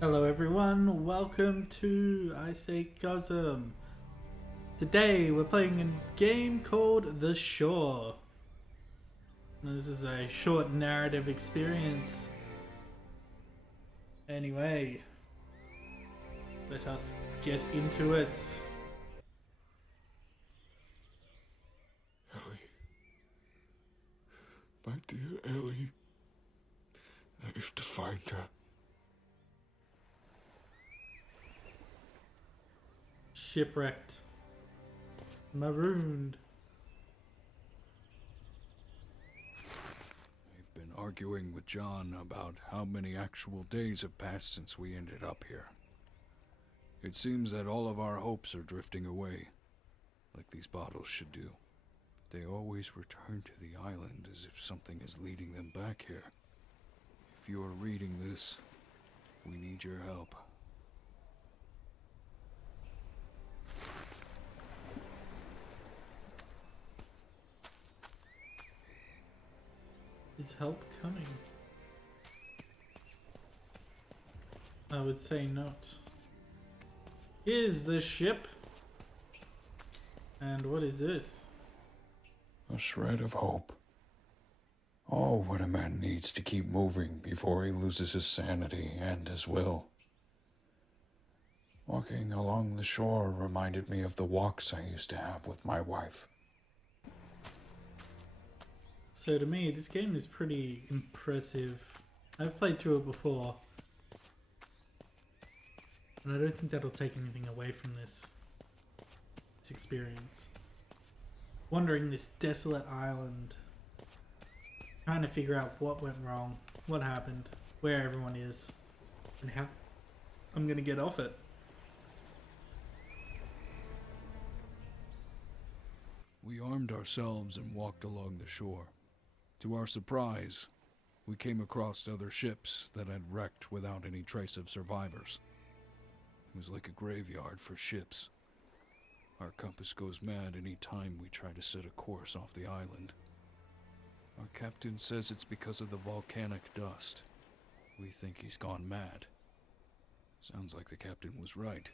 Hello everyone, welcome to I Say Cosm. Today we're playing a game called The Shore. This is a short narrative experience. Anyway, let us get into it. Ellie. My dear Ellie. I have to find her. Shipwrecked. Marooned. I've been arguing with John about how many actual days have passed since we ended up here. It seems that all of our hopes are drifting away, like these bottles should do. They always return to the island as if something is leading them back here. If you are reading this, we need your help. Is help coming? I would say not. Is the ship? And what is this? A shred of hope. Oh, what a man needs to keep moving before he loses his sanity and his will. Walking along the shore reminded me of the walks I used to have with my wife. So to me, this game is pretty impressive. I've played through it before, and I don't think that'll take anything away from this experience. Wandering this desolate island, trying to figure out what went wrong, what happened, where everyone is, and how I'm gonna get off it. We armed ourselves and walked along the shore. To our surprise, we came across other ships that had wrecked without any trace of survivors. It was like a graveyard for ships. Our compass goes mad any time we try to set a course off the island. Our captain says it's because of the volcanic dust. We think he's gone mad. Sounds like the captain was right.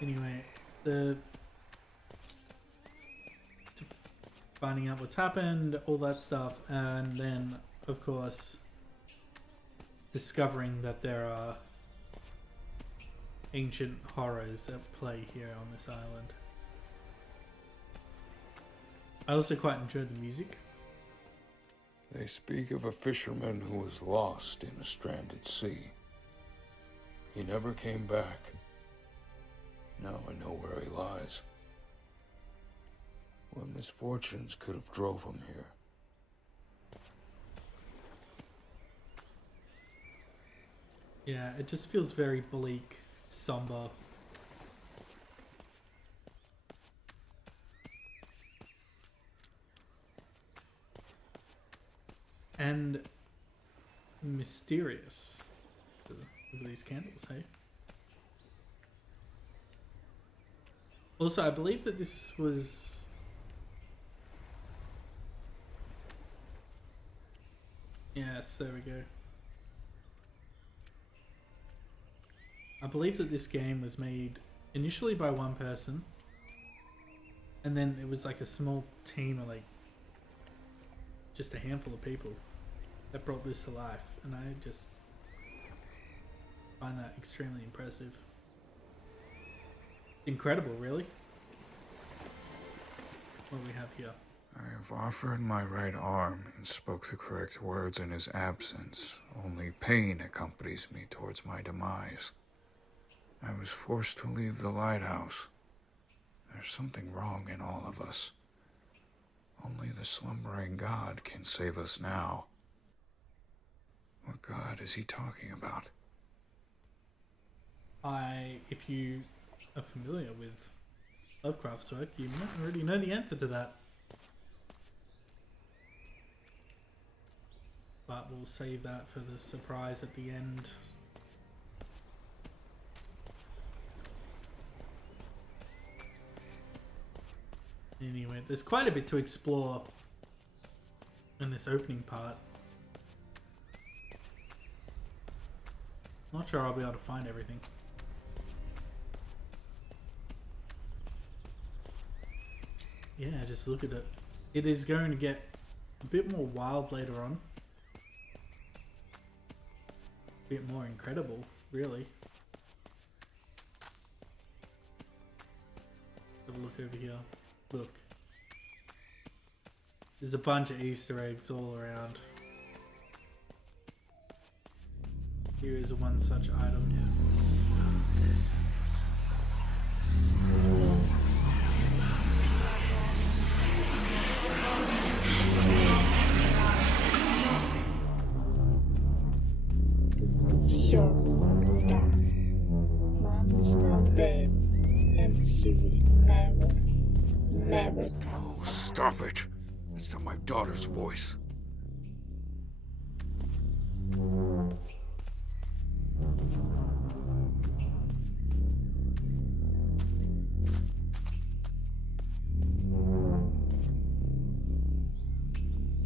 Anyway, finding out what's happened, all that stuff, and then, of course, discovering that there are ancient horrors at play here on this island. I also quite enjoyed the music. They speak of a fisherman who was lost in a stranded sea. He never came back. Now I know where he lies. What misfortunes could have drove him here? Yeah, it just feels very bleak, somber. And mysterious. Look at these candles, hey? Also, I believe that this was... Yes, there we go. I believe that this game was made initially by one person, and then it was like a small team of like just a handful of people that brought this to life, and I just find that extremely impressive. Incredible, really. What do we have here? I have offered my right arm and spoke the correct words in his absence. Only pain accompanies me towards my demise. I was forced to leave the lighthouse. There's something wrong in all of us. Only the slumbering God can save us now. What God is he talking about? If you are familiar with Lovecraft's work, you might already know the answer to that. But we'll save that for the surprise at the end. Anyway, there's quite a bit to explore. in this opening part. Not sure I'll be able to find everything. Yeah, just look at it. It is going to get a bit more wild later on. A bit more incredible, really. Have a look over here. Look. There's a bunch of Easter eggs all around. Here is one such item. Your father died. Mom is now dead, and she will never come. Oh, stop it. That's not my daughter's voice.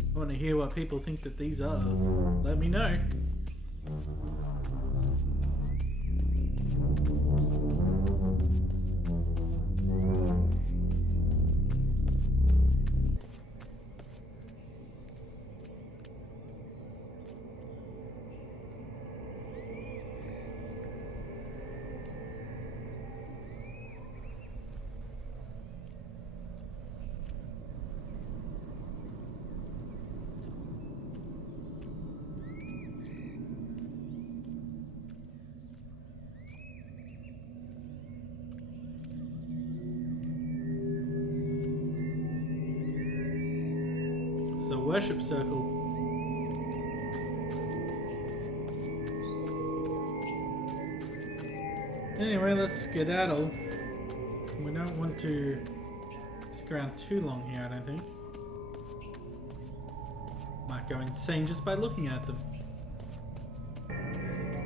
I want to hear what people think that these are. Let me know. So worship circle. Anyway, let's skedaddle. We don't want to stick around too long here, I don't think. Might go insane just by looking at them.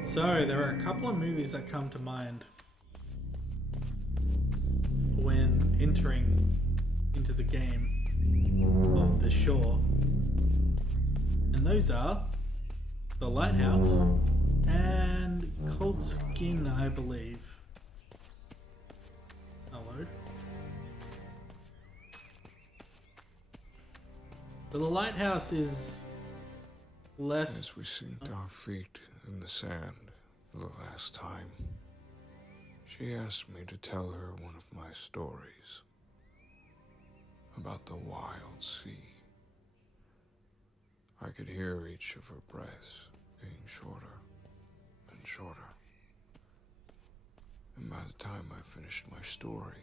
So, there are a couple of movies that come to mind when entering into the game of the shore. And those are The Lighthouse and Cold Skin, I believe. Hello. But The Lighthouse is less... As we synced our feet in the sand for the last time, she asked me to tell her one of my stories about the wild sea. I could hear each of her breaths being shorter and shorter. And by the time I finished my story,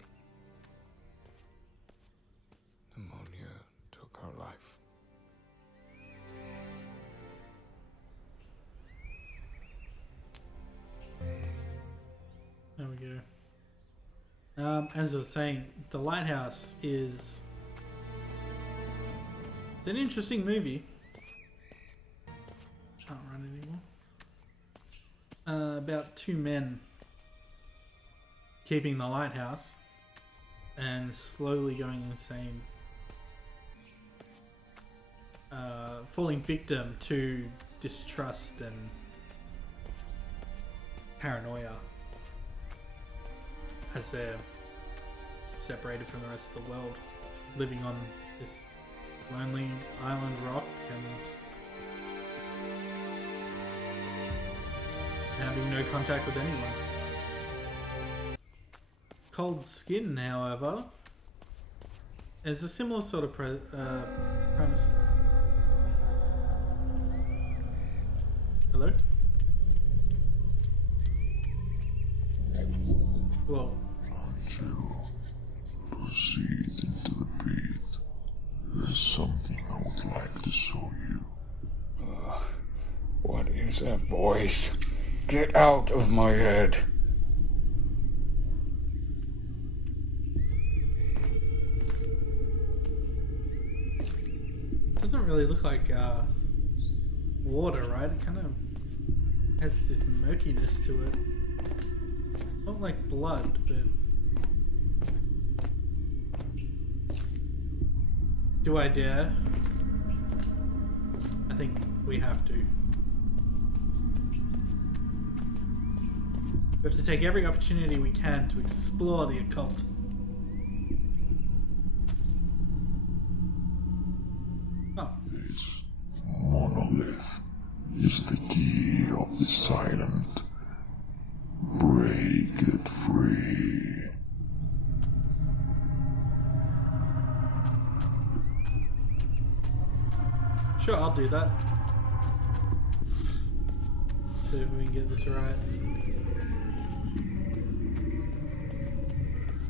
pneumonia took her life. There we go. As I was saying, The Lighthouse is... It's an interesting movie. Can't run anymore. About two men keeping the lighthouse and slowly going insane. Falling victim to distrust and paranoia as they're separated from the rest of the world, living on this lonely island rock and having no contact with anyone. Cold Skin, however, is a similar sort of premise. Hello? Whoa. Want you proceed into the pit. There's something I would like to show you. What is that voice? Get out of my head. Doesn't really look like water, right? It kind of has this murkiness to it. Not like blood, but... Do I dare? I think we have to. We have to take every opportunity we can to explore the occult. Oh. This monolith is the key of the silent. Break it free. Sure, I'll do that. See if we can get this right.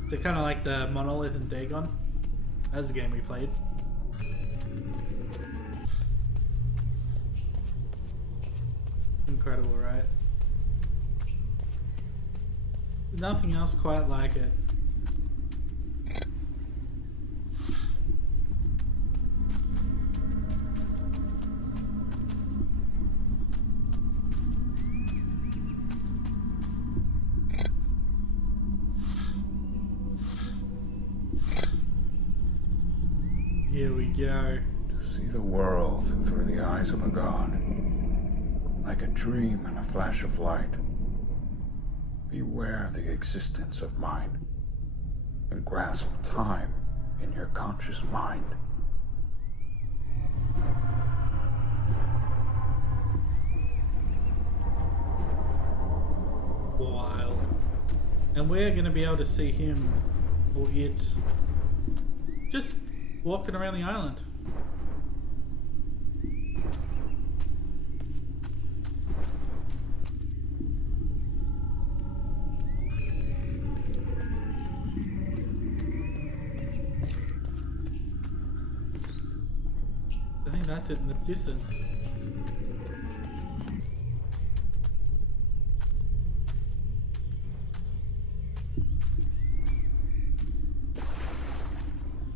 Is it kind of like the Monolith in Dagon? That's the game we played. Incredible, right? Nothing else quite like it. Here we go. To see the world through the eyes of a god, like a dream and a flash of light. Beware the existence of mind, and grasp time in your conscious mind. Wild. And we're gonna be able to see him or it just walking around the island. I think that's it in the distance.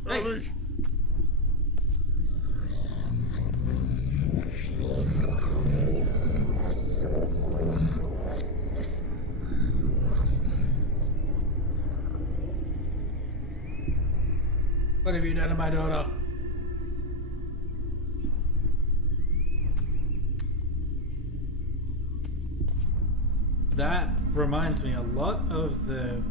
Hey. What have you done to my daughter? That reminds me a lot of the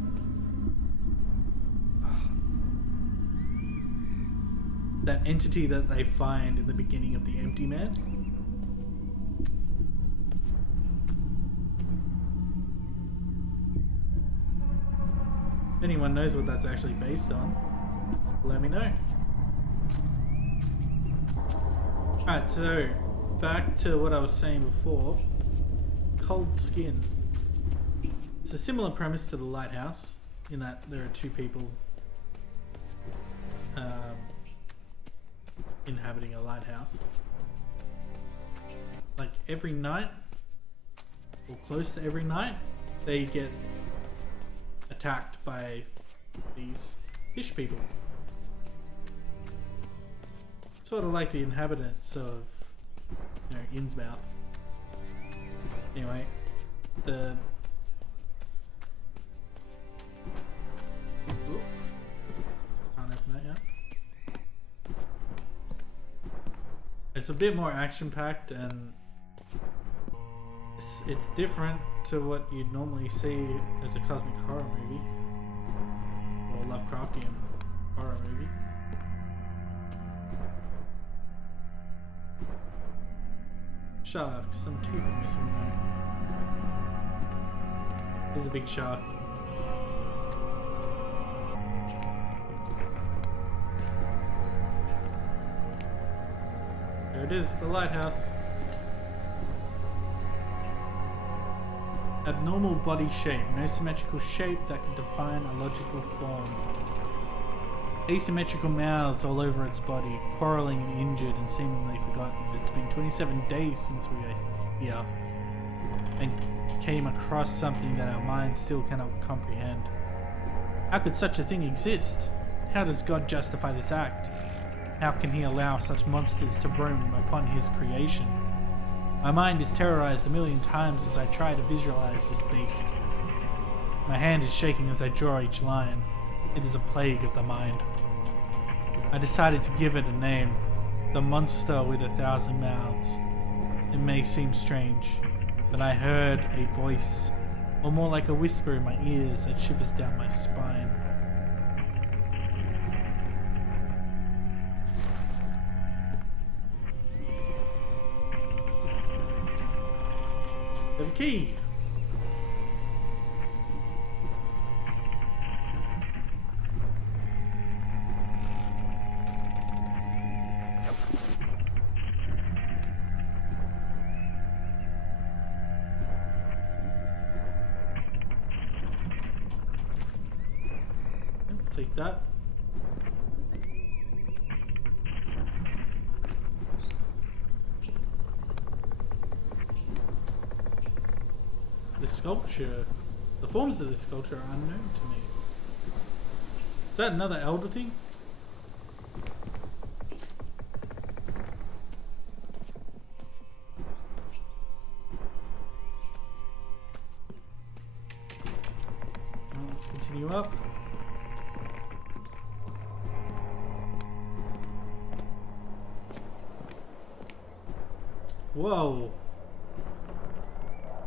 that entity that they find in the beginning of The Empty Man. If anyone knows what that's actually based on, let me know. Alright, so back to what I was saying before. Cold Skin. It's a similar premise to The Lighthouse, in that there are two people inhabiting a lighthouse. Like every night, or close to every night, they get attacked by these fish people. Sort of like the inhabitants of, you know, Innsmouth. Anyway, the can't open that yet. It's a bit more action-packed, and it's different to what you'd normally see as a cosmic horror movie or Lovecraftian horror movie. Shark, some teeth are missing there. There's a big shark. There it is, the lighthouse. Abnormal body shape, no symmetrical shape that can define a logical form. Asymmetrical mouths all over its body, quarrelling and injured and seemingly forgotten. It's been 27 days since we were here and came across something that our minds still cannot comprehend. How could such a thing exist? How does God justify this act? How can he allow such monsters to roam upon his creation? My mind is terrorized a million times as I try to visualize this beast. My hand is shaking as I draw each line. It is a plague of the mind. I decided to give it a name. The monster with 1,000 mouths. It may seem strange, but I heard a voice, or more like a whisper in my ears that shivers down my spine. We have a key. Take that. The sculpture, the forms of this sculpture are unknown to me. Is that another elder thing? Well, let's continue up. Whoa.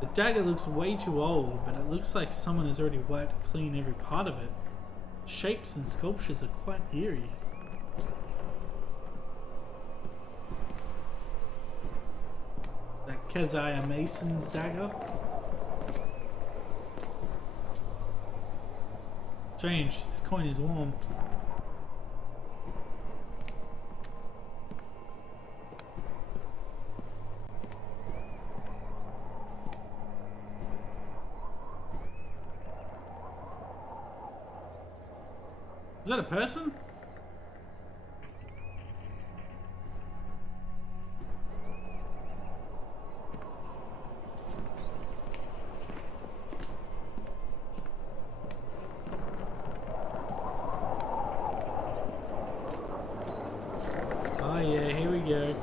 The dagger looks way too old, but it looks like someone has already wiped clean every part of it. Shapes and sculptures are quite eerie. That Keziah Mason's dagger. Strange, this coin is warm. Is that a person? Oh yeah, here we go.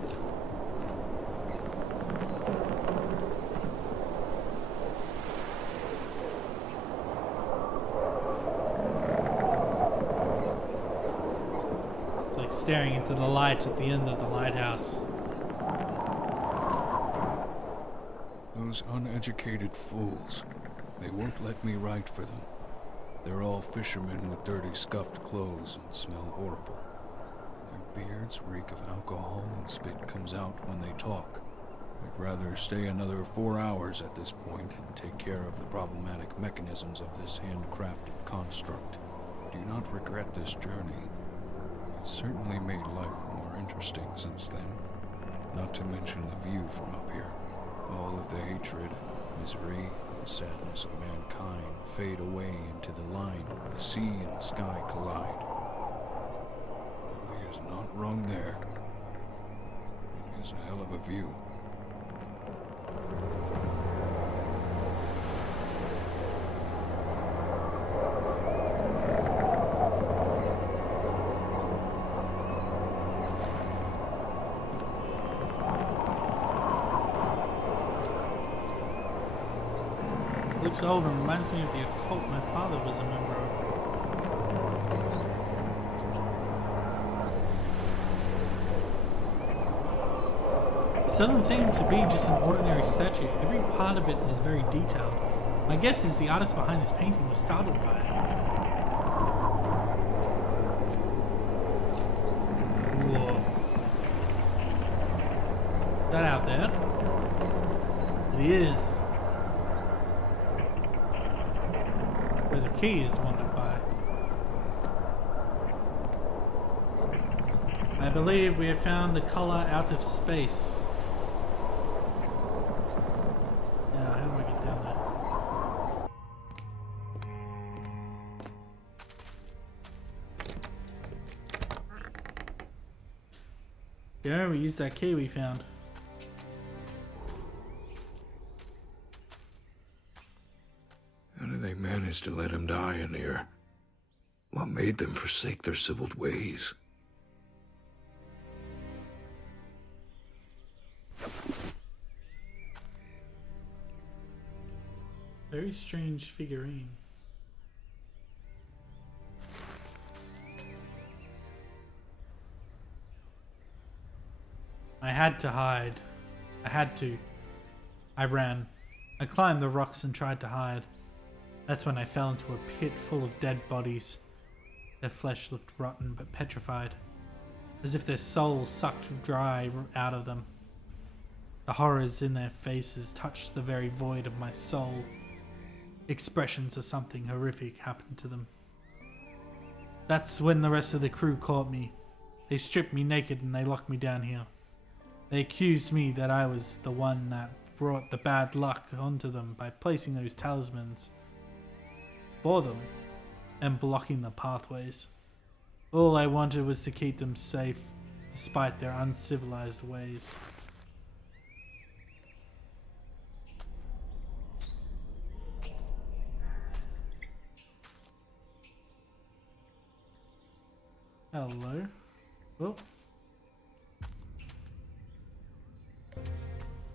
Staring into the light at the end of the lighthouse. Those uneducated fools. They won't let me write for them. They're all fishermen with dirty, scuffed clothes and smell horrible. Their beards reek of alcohol and spit comes out when they talk. I'd rather stay another 4 hours at this point and take care of the problematic mechanisms of this handcrafted construct. I do not regret this journey. It's certainly made life more interesting since then. Not to mention the view from up here. All of the hatred, misery, and sadness of mankind fade away into the line where the sea and the sky collide. He is not wrong there. It is a hell of a view. Looks old and reminds me of the occult my father was a member of. This doesn't seem to be just an ordinary statue. Every part of it is very detailed. My guess is the artist behind this painting was startled by it. Whoa. Is that out there? It is. Where the key is wandered by. I believe we have found the color out of space. Now, how do I get down there? Yeah, we used that key we found. How did they manage to let him die in here? What made them forsake their civiled ways? Very strange figurine. had to hide. I had to. I ran. I climbed the rocks and tried to hide. That's when I fell into a pit full of dead bodies. Their flesh looked rotten but petrified, as if their souls sucked dry out of them. The horrors in their faces touched the very void of my soul. Expressions of something horrific happened to them. That's when the rest of the crew caught me. They stripped me naked and they locked me down here. They accused me that I was the one that brought the bad luck onto them by placing those talismans for them and blocking the pathways. All I wanted was to keep them safe, despite their uncivilized ways. Hello. Oh.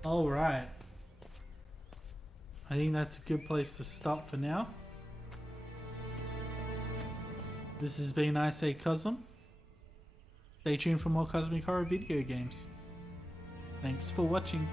Alright. I think that's a good place to stop for now. This has been I Say Cosm. Stay tuned for more Cosmic Horror video games. Thanks for watching.